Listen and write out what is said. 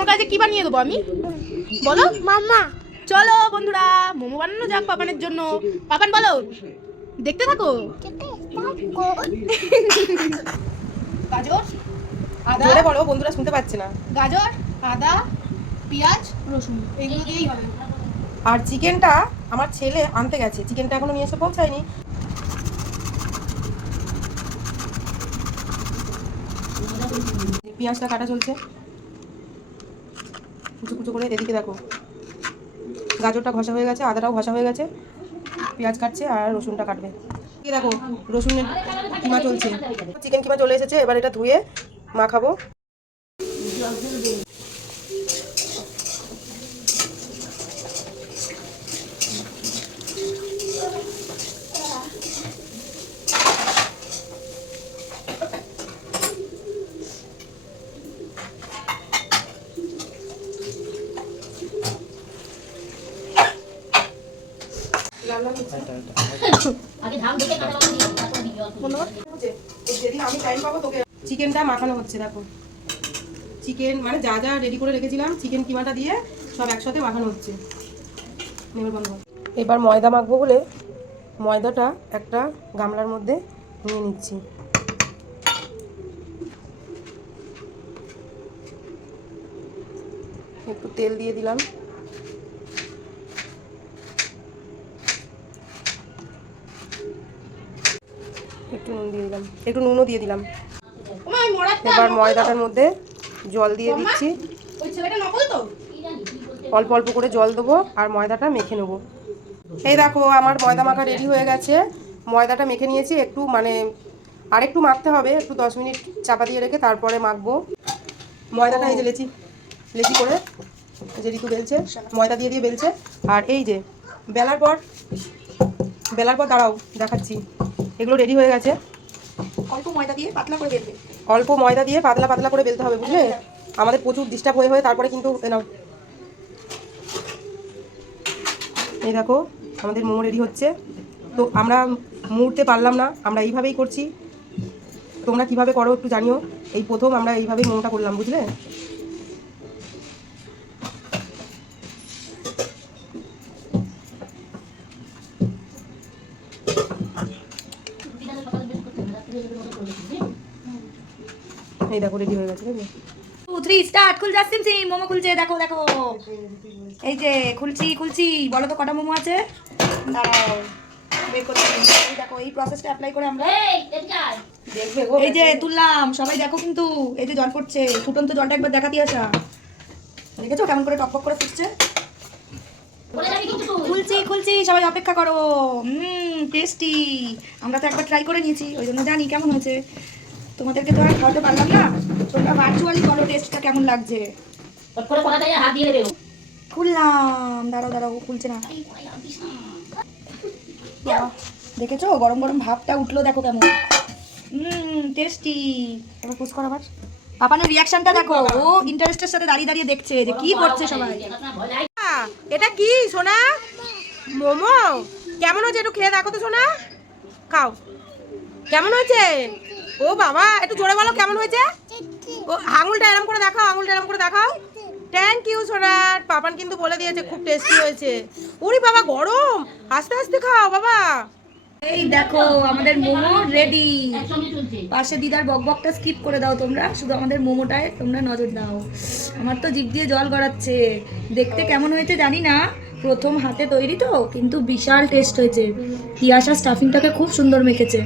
তোমার কাছে কি বানিয়ে দেবো আমি বলো মামা চলো বন্ধুরা মোমো বানানো যাক পাপানের জন্য। পাপান বলো, দেখতে থাকো। গাজর আদা, জোরে বলো, বন্ধুরা শুনতে পাচ্ছে না। গাজর আদা পেঁয়াজ রসুন এগুলো দিয়েই হবে। আর চিকেনটা আমার ছেলে আনতে গেছে, চিকেনটা এখনো নিয়ে এসে পৌঁছায়নি। পেঁয়াজটা কাটা চলছে কুচো কুচো করে। এদিকে দেখো গাজরটা ঘষা হয়ে গেছে, আদাটাও ঘষা হয়ে গেছে, পেঁয়াজ কাটছে আর রসুনটা কাটবে। এই দেখো রসুনের কিমা চলছে, চিকেন কিমা চলে এসেছে। এবার এটা ধুয়ে মাখাবো। যেদিন আমি টাইম পাবো তোকে চিকেনটা মাখানো হচ্ছে। দেখো চিকেন মানে যা যা রেডি করে রেখেছিলাম চিকেন কিমাটা দিয়ে সব একসাথে মাখানো হচ্ছে। এবার ময়দা মাখবো বলে ময়দাটা একটা গামলার মধ্যে নিয়ে নিচ্ছি। একটু তেল দিয়ে দিলাম, একটু নুন দিয়ে দিলাম, একটু নুনও দিয়ে দিলাম। এবার ময়দাটার মধ্যে জল দিয়ে দিচ্ছি, অল্প অল্প করে জল দেবো আর ময়দাটা মেখে নেবো। এই দেখো আমার ময়দা মাখা রেডি হয়ে গেছে। ময়দাটা মেখে নিয়েছি, একটু মানে আর একটু মাখতে হবে, একটু 10 মিনিট চাপা দিয়ে রেখে তারপরে মাখবো। ময়দাটা এই যে লেচি লেচি করে যে ঋতু বেলছে, ময়দা দিয়ে দিয়ে বেলছে। আর এই যে বেলার পর দাঁড়াও দেখাচ্ছি, এগুলো রেডি হয়ে গেছে। অল্প ময়দা দিয়ে পাতলা করে বেলবে, অল্প ময়দা দিয়ে পাতলা পাতলা করে বেলতে হবে, বুঝলে? আমাদের প্রচুর ডিস্টার্ব হয়ে হয়ে তারপরে কিন্তু নাও এই দেখো আমাদের মোমো রেডি হচ্ছে। তো আমরা মুহূর্তে পারলাম না, আমরা এইভাবেই করছি। তোমরা কিভাবে করো একটু জানিও। এই প্রথম আমরা এইভাবেই মোমোটা করলাম, বুঝলে? এই দেখো রেডি হয়ে গেছে। 2 3 স্টার্ট। খুল যাচ্ছেন সিং মোমো খুলছে, দেখো দেখো এই যে খুলছি। বলো তো কটা মোমো আছে, দাঁড়াও বের করতে। এই দেখো এই প্রসেসটা অ্যাপ্লাই করে আমরা দেখবে গো, এই যে তুললাম, সবাই দেখো। কিন্তু এই যে জল পড়ছে, ফুটন্ত জলটা একবার দেখাতে আসা, দেখেছো কেমন করে টকবক করে ফুটছে? খুলছি সবাই অপেক্ষা করো। টেস্টি। আমরা তো একবার ট্রাই করে নিয়েছি, ওই জন্য জানি কেমন হয়েছে। তোমাদেরকে তো আর খাওয়াতে পারলাম না, তোমরা ভার্চুয়ালি বলো টেস্টটা কেমন লাগছে। খুললাম, দাঁড়াও খুলছে না। দেখেছো গরম গরম ভাবটা উঠলো, দেখো কেমন টেস্টি। এবার পুশ কর আবার। পাপানের রিয়াকশনটা দেখো, ও ইন্টারেস্টের সাথে দাঁড়িয়ে দাঁড়িয়ে দেখছে যে কি করছে সবাই। এটা কি সোনা? মোমো কেমন হয়েছে একটু খেয়ে দেখো তো সোনা, খাও। কেমন হয়েছে? ও বাবা একটু জোরে বলো কেমন হয়েছে। ও আঙুলটা এরম করে দেখাও, থ্যাংক ইউ সোনা। পাপান কিন্তু বলে দিয়েছে খুব টেস্টি হয়েছে। ওরে বাবা গরম, আস্তে আস্তে খাও বাবা। এই দেখো আমাদের মোমো রেডি। পাশে দিদার বকবকটা স্কিপ করে দাও তোমরা, শুধু আমাদের মোমোটায় তোমরা নজর দাও। আমার তো জিভ দিয়ে জল গড়াচ্ছে। দেখতে কেমন হয়েছে জানি না, প্রথম হাতে তৈরি তো, কিন্তু বিশাল টেস্ট হয়েছে। তিয়াশা স্টাফিংটাকে খুব সুন্দর মেখেছে।